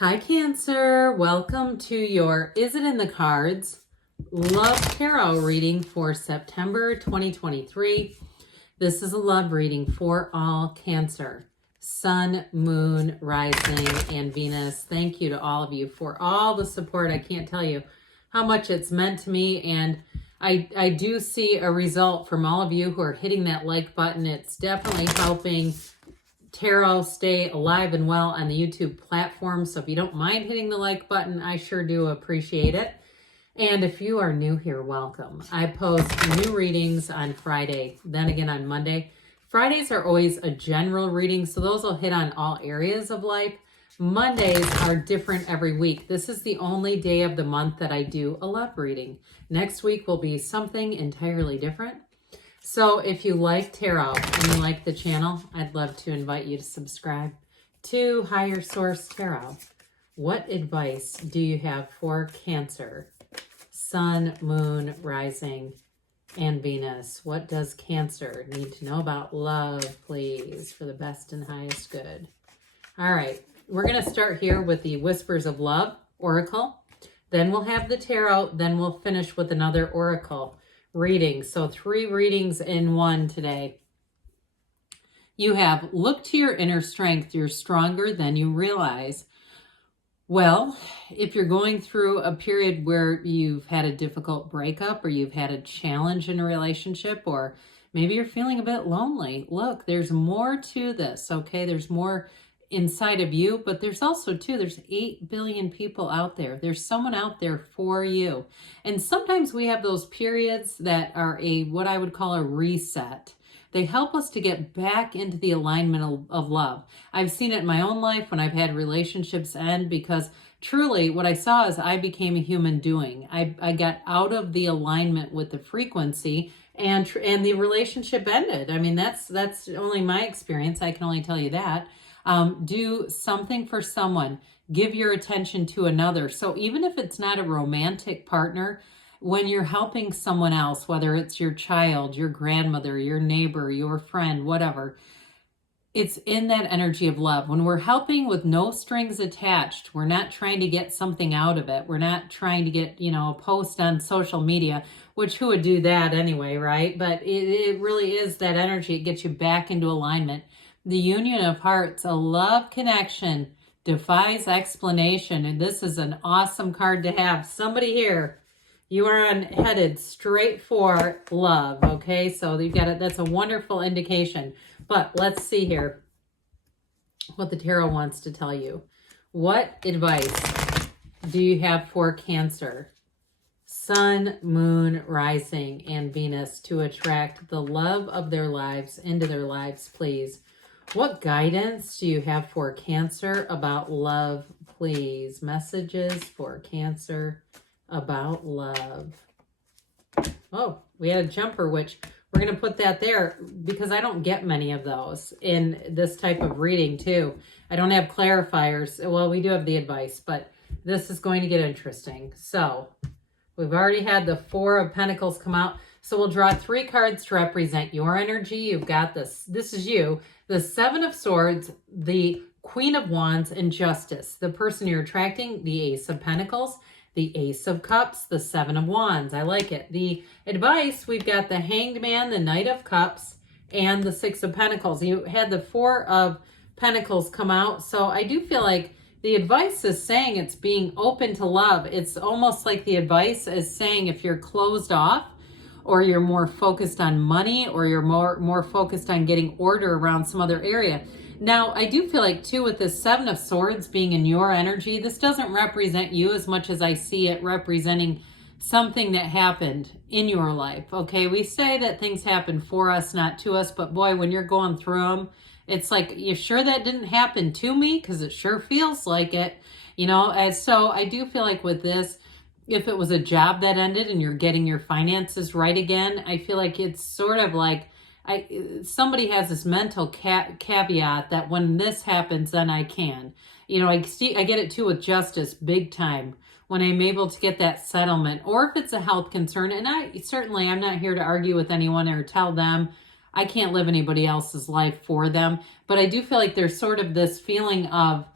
Hi, Cancer. Welcome to your Is It in the Cards Love Tarot reading for September 2023. This is a love reading for all Cancer, Sun, Moon, Rising, and Venus. Thank you to all of you for all the support. I can't tell you how much it's meant to me, and I do see a result from all of you who are hitting that like button. It's definitely helping tarot stay alive and well on the YouTube platform. So if you don't mind hitting the like button, I sure do appreciate it. And if you are new here, welcome. I post new readings on Friday, then again on Monday. Fridays are always a general reading, so those will hit on all areas of life. Mondays are different every week. This is the only day of the month that I do a love reading. Next week will be something entirely different. So if you like tarot and you like the channel, I'd love to invite you to subscribe to Higher Source Tarot. What advice do you have for Cancer, Sun, Moon, Rising, and Venus? What does Cancer need to know about love, please, for the best and highest good? All right, we're going to start here with the Whispers of Love Oracle. Then we'll have the tarot. Then we'll finish with another oracle reading. So 3 readings in one today. You have, look to your inner strength. You're stronger than you realize. Well, if you're going through a period where you've had a difficult breakup or you've had a challenge in a relationship, or maybe you're feeling a bit lonely, look, there's more to this, okay? There's more inside of you, but there's also there's 8 billion people out there. There's someone out there for you. And sometimes we have those periods that are what I would call a reset. They help us to get back into the alignment of love. I've seen it in my own life when I've had relationships end, because truly what I saw is I became a human doing. I got out of the alignment with the frequency, and the relationship ended. I mean, that's only my experience. I can only tell you that. Do something for someone. Give your attention to another. So even if it's not a romantic partner, when you're helping someone else, whether it's your child, your grandmother, your neighbor, your friend, whatever, it's in that energy of love. When we're helping with no strings attached, we're not trying to get something out of it. We're not trying to get, a post on social media, which who would do that anyway, right? But it really is that energy. It gets you back into alignment. The union of hearts, a love connection, defies explanation. And this is an awesome card to have. Somebody here, you are headed straight for love, okay? So you've got it. That's a wonderful indication. But let's see here what the tarot wants to tell you. What advice do you have for Cancer, Sun, Moon, Rising, and Venus to attract the love of their lives into their lives, please? What guidance do you have for Cancer about love, please? Messages for Cancer about love. Oh, we had a jumper, which we're going to put that there because I don't get many of those in this type of reading too. I don't have clarifiers. Well, we do have the advice, but this is going to get interesting. So we've already had the 4 of Pentacles come out. So we'll draw 3 cards to represent your energy. You've got this. This is you. The 7 of Swords, the Queen of Wands, and Justice. The person you're attracting, the Ace of Pentacles, the Ace of Cups, the 7 of Wands. I like it. The advice, we've got the Hanged Man, the Knight of Cups, and the 6 of Pentacles. You had the 4 of Pentacles come out. So I do feel like the advice is saying it's being open to love. It's almost like the advice is saying if you're closed off, or you're more focused on money, or you're more focused on getting order around some other area. Now, I do feel like, too, with this 7 of Swords being in your energy, this doesn't represent you as much as I see it representing something that happened in your life, okay? We say that things happen for us, not to us, but boy, when you're going through them, it's like, you sure that didn't happen to me? Because it sure feels like it, And so I do feel like with this, if it was a job that ended and you're getting your finances right again, I feel like it's sort of like somebody has this mental caveat that when this happens, then I can. I get it too with Justice big time when I'm able to get that settlement, or if it's a health concern. And I'm not here to argue with anyone or tell them I can't live anybody else's life for them. But I do feel like there's sort of this feeling of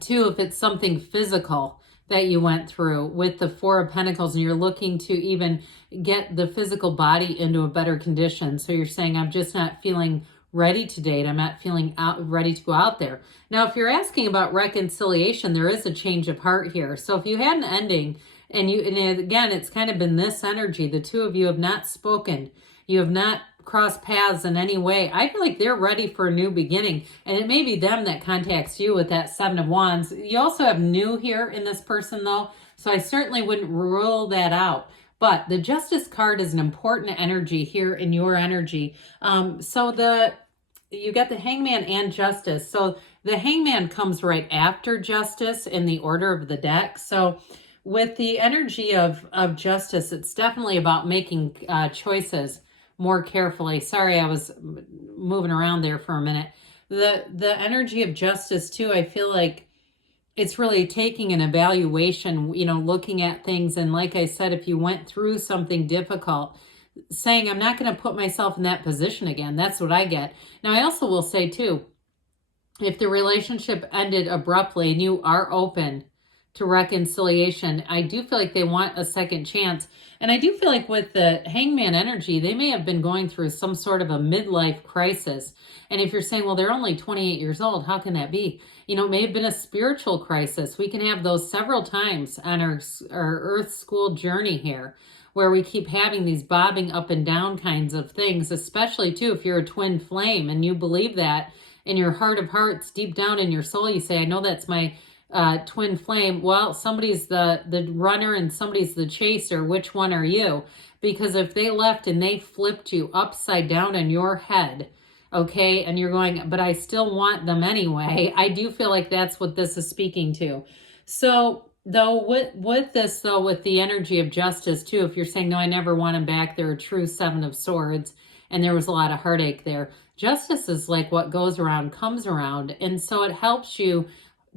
Two, if it's something physical that you went through with the Four of Pentacles and you're looking to even get the physical body into a better condition. So you're saying, I'm just not feeling ready to date. I'm not feeling ready to go out there. Now, if you're asking about reconciliation, there is a change of heart here. So if you had an ending and again, it's kind of been this energy, the two of you have not spoken. You have not crossed paths in any way. I feel like they're ready for a new beginning. And it may be them that contacts you with that Seven of Wands. You also have new here in this person though. So I certainly wouldn't rule that out. But the Justice card is an important energy here in your energy. You get the Hangman and Justice. So the Hangman comes right after Justice in the order of the deck. So with the energy of Justice, it's definitely about making choices more carefully. Sorry, I was moving around there for a minute. The energy of Justice too, I feel like it's really taking an evaluation, looking at things. And like I said, if you went through something difficult, saying, I'm not going to put myself in that position again. That's what I get. Now, I also will say too, if the relationship ended abruptly and you are open to reconciliation, I do feel like they want a second chance. And I do feel like with the Hangman energy, they may have been going through some sort of a midlife crisis. And if you're saying, well, they're only 28 years old, how can that be? It may have been a spiritual crisis. We can have those several times on our Earth School journey here, where we keep having these bobbing up and down kinds of things, especially too, if you're a twin flame and you believe that in your heart of hearts, deep down in your soul, you say, I know that's my twin flame. Well, somebody's the runner and somebody's the chaser. Which one are you? Because if they left and they flipped you upside down in your head, okay, and you're going, but I still want them anyway, I do feel like that's what this is speaking to. So though with this, though, with the energy of Justice too, if you're saying, no, I never want him back, they're a true Seven of Swords and there was a lot of heartache there. Justice is like what goes around comes around. And so it helps you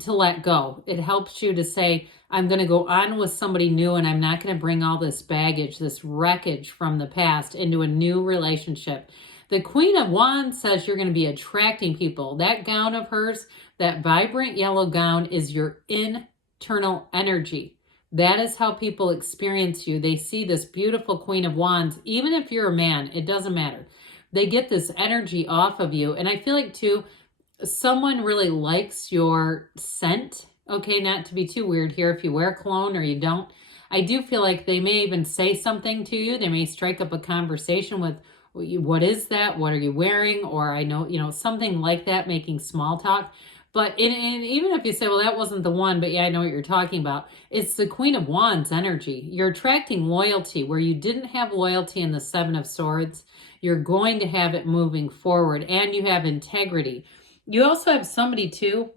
to let go. It helps you to say, I'm going to go on with somebody new and I'm not going to bring all this baggage, this wreckage from the past into a new relationship. The Queen of Wands says you're going to be attracting people. That gown of hers, that vibrant yellow gown, is your internal energy. That is how people experience you. They see this beautiful Queen of Wands. Even if you're a man, it doesn't matter. They get this energy off of you. And I feel like too, someone really likes your scent. Okay, not to be too weird here, if you wear cologne or you don't. I do feel like they may even say something to you. They may strike up a conversation with, what is that? What are you wearing? Or I know, something like that, making small talk. But even if you say, well, that wasn't the one, but yeah, I know what you're talking about. It's the Queen of Wands energy. You're attracting loyalty where you didn't have loyalty in the Seven of Swords. You're going to have it moving forward, and you have integrity. You also have somebody too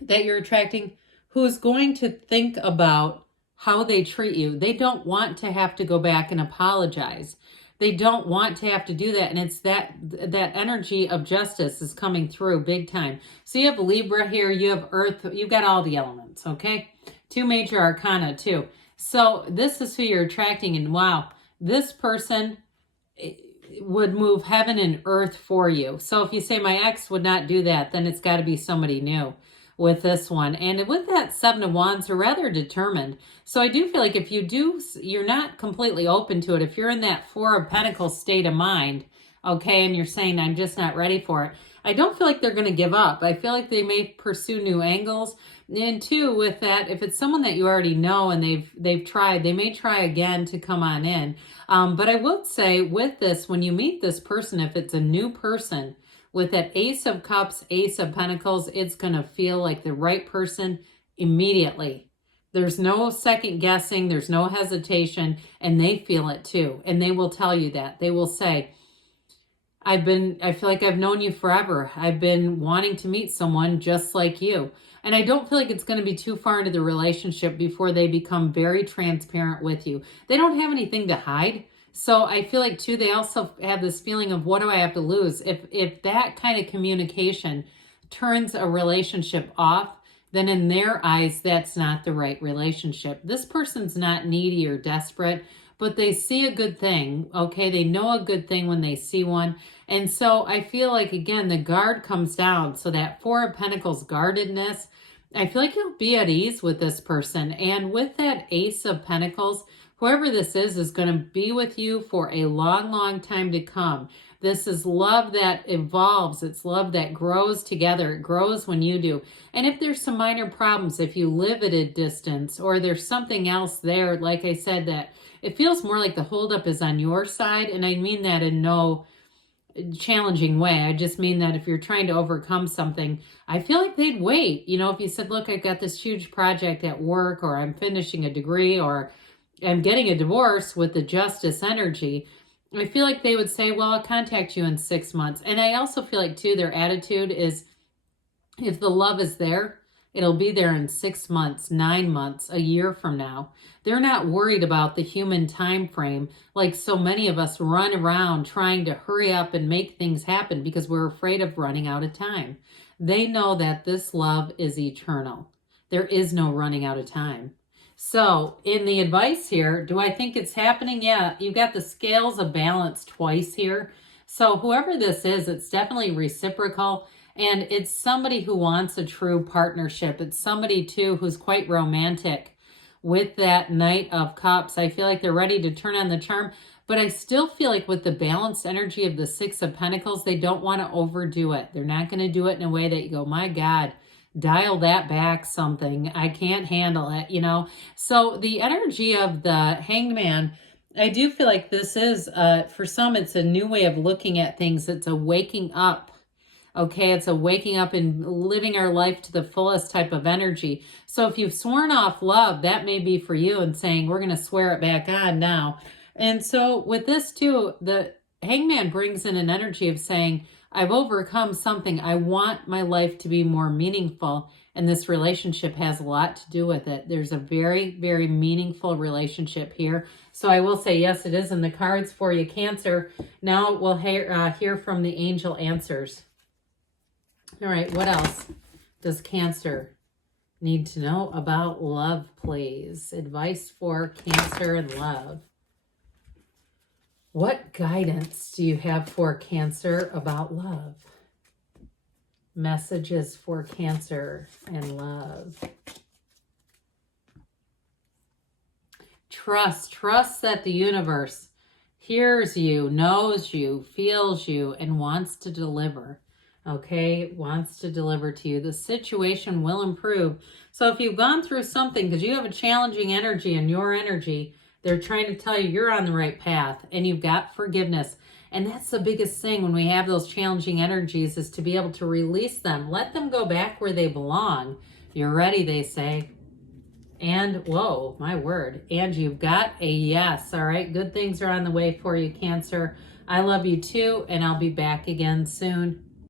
that you're attracting who's going to think about how they treat you. They don't want to have to go back and apologize. They don't want to have to do that. And it's that energy of Justice is coming through big time. So you have Libra here, you have Earth, you've got all the elements, okay? Two major arcana too. So this is who you're attracting, and wow, this person would move heaven and earth for you. So if you say my ex would not do that, then it's got to be somebody new with this one. And with that Seven of Wands, are rather determined. So I do feel like if you're not completely open to it. If you're in that Four of Pentacles state of mind, okay, and you're saying, I'm just not ready for it, I don't feel like they're going to give up. I feel like they may pursue new angles. And two, with that, if it's someone that you already know and they've tried, they may try again to come on in. But I will say with this, when you meet this person, if it's a new person, with that Ace of Cups, Ace of Pentacles, it's going to feel like the right person immediately. There's no second guessing. There's no hesitation. And they feel it too. And they will tell you that. They will say, I feel like I've known you forever. I've been wanting to meet someone just like you. And I don't feel like it's going to be too far into the relationship before they become very transparent with you. They don't have anything to hide. So I feel like too, they also have this feeling of, what do I have to lose? If that kind of communication turns a relationship off, then in their eyes, that's not the right relationship. This person's not needy or desperate, but they see a good thing, okay? They know a good thing when they see one. And so I feel like, again, the guard comes down. So that Four of Pentacles guardedness, I feel like you'll be at ease with this person. And with that Ace of Pentacles, whoever this is going to be with you for a long, long time to come. This is love that evolves. It's love that grows together. It grows when you do. And if there's some minor problems, if you live at a distance or there's something else there, like I said, that it feels more like the holdup is on your side. And I mean that in no challenging way. I just mean that if you're trying to overcome something, I feel like they'd wait. You know, if you said, look, I've got this huge project at work, or I'm finishing a degree, or I'm getting a divorce with the justice energy, I feel like they would say, well, I'll contact you in 6 months. And I also feel like, too, their attitude is if the love is there, it'll be there in 6 months, 9 months, a year from now. They're not worried about the human time frame like so many of us run around trying to hurry up and make things happen because we're afraid of running out of time. They know that this love is eternal. There is no running out of time. So in the advice here, do I think it's happening? Yeah, you've got the scales of balance twice here. So whoever this is, it's definitely reciprocal. And it's somebody who wants a true partnership. It's somebody, too, who's quite romantic with that Knight of Cups. I feel like they're ready to turn on the charm. But I still feel like with the balanced energy of the Six of Pentacles, they don't want to overdo it. They're not going to do it in a way that you go, my God, dial that back something. I can't handle it, you know. So the energy of the Hanged Man, I do feel like this is, for some, it's a new way of looking at things. It's a waking up. Okay, it's a waking up and living our life to the fullest type of energy. So if you've sworn off love, that may be for you and saying, we're going to swear it back on now. And so with this too, the Hangman brings in an energy of saying, I've overcome something. I want my life to be more meaningful. And this relationship has a lot to do with it. There's a very, very meaningful relationship here. So I will say, yes, it is in the cards for you, Cancer. Now we'll hear from the angel answers. All right, what else does Cancer need to know about love, please? Advice for Cancer and love. What guidance do you have for Cancer about love? Messages for Cancer and love. Trust that the universe hears you, knows you, feels you, and wants to deliver. Okay, wants to deliver to you. The situation will improve. So if you've gone through something, because you have a challenging energy and your energy, they're trying to tell you you're on the right path and you've got forgiveness. And that's the biggest thing when we have those challenging energies, is to be able to release them. Let them go back where they belong. You're ready, they say. And, whoa, my word. And you've got a yes. All right, good things are on the way for you, Cancer. I love you too, and I'll be back again soon.